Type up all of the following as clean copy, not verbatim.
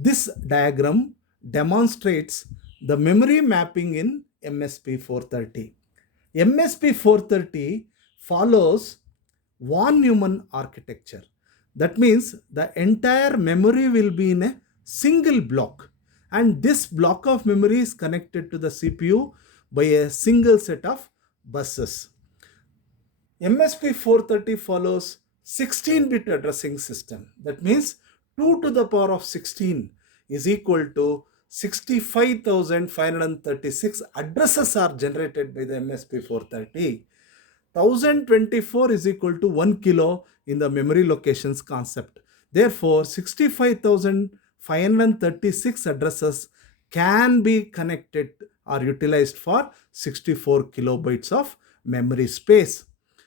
This diagram demonstrates the memory mapping in MSP 430. MSP 430 follows von Neumann architecture. That means the entire memory will be in a single block, and this block of memory is connected to the CPU by a single set of buses. MSP 430 follows 16-bit addressing system. That means 2 to the power of 16 is equal to 65,536 addresses are generated by the MSP 430. 1024 is equal to 1 kilo in the memory locations concept. Therefore, 65,536 addresses can be connected or utilized for 64 kilobytes of memory space.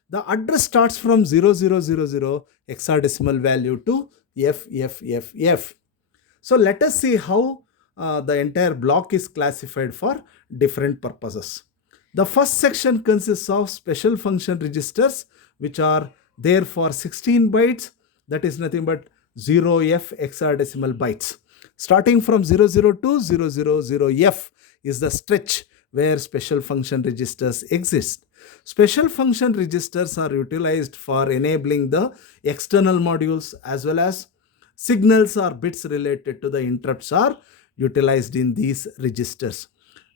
The address starts from 0000 hexadecimal value to FFFF. So let us see how the entire block is classified for different purposes. The first section consists of special function registers which are there for 16 bytes, that is nothing but 0F hexadecimal bytes. Starting from 00 to 000F is the stretch where special function registers exist. Special function registers are utilized for enabling the external modules as well as signals or bits related to the interrupts are utilized in these registers.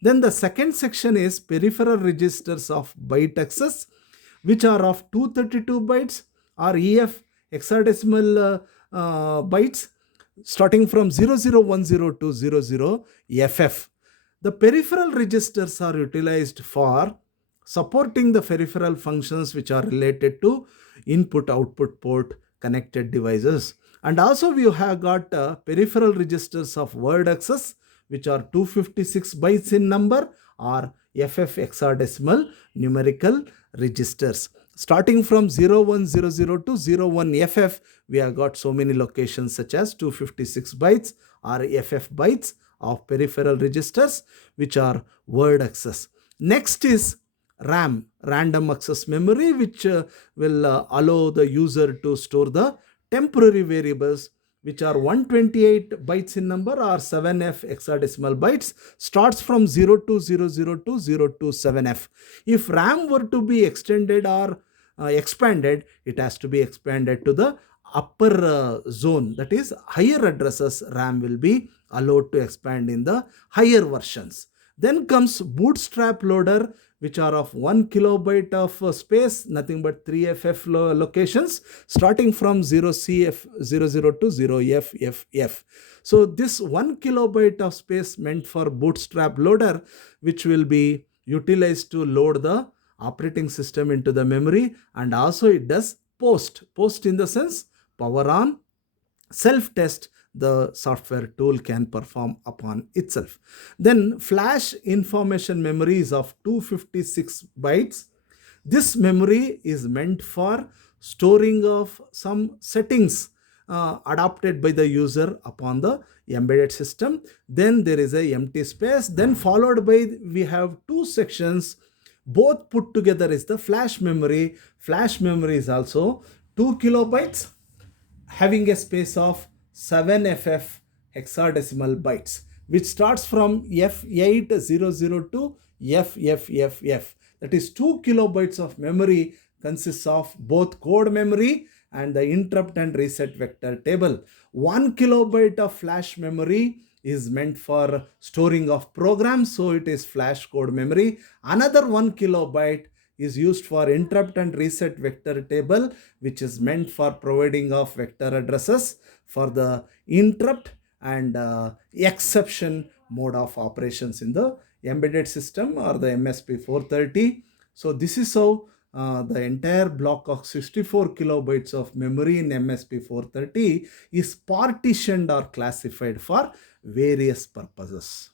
Then the second section is peripheral registers of byte access, which are of 232 bytes or EF hexadecimal bytes starting from 0010 to 00FF. The peripheral registers are utilized for supporting the peripheral functions which are related to input-output port connected devices. And also we have got peripheral registers of word access which are 256 bytes in number or FF hexadecimal numerical registers. Starting from 0100 to 01FF, we have got so many locations such as 256 bytes or FF bytes of peripheral registers which are word access. Next is RAM, random access memory, which will allow the user to store the temporary variables which are 128 bytes in number or 7F hexadecimal bytes, starts from 0200 to 027F. If RAM were to be extended or expanded, it has to be expanded to the upper zone, that is higher addresses RAM will be allowed to expand in the higher versions. Then comes bootstrap loader, which are of 1 kilobyte of space, nothing but 3FF locations, starting from 0CF00 to 0FFF. So this 1 kilobyte of space meant for bootstrap loader, which will be utilized to load the operating system into the memory, and also it does post in the sense power on, self-test the software tool can perform upon itself. Then flash information memory is of 256 bytes. This memory is meant for storing of some settings adopted by the user upon the embedded system. Then there is a empty space, then followed by we have two sections, both put together is the flash memory. Flash memory is also 2 kilobytes having a space of 7FF hexadecimal bytes, which starts from F8000 to FFFF. That is 2 kilobytes of memory consists of both code memory and the interrupt and reset vector table. 1 kilobyte of flash memory is meant for storing of programs, so it is flash code memory. Another 1 kilobyte is used for interrupt and reset vector table, which is meant for providing of vector addresses for the interrupt and exception mode of operations in the embedded system or the MSP 430. So this is how the entire block of 64 kilobytes of memory in MSP 430 is partitioned or classified for various purposes.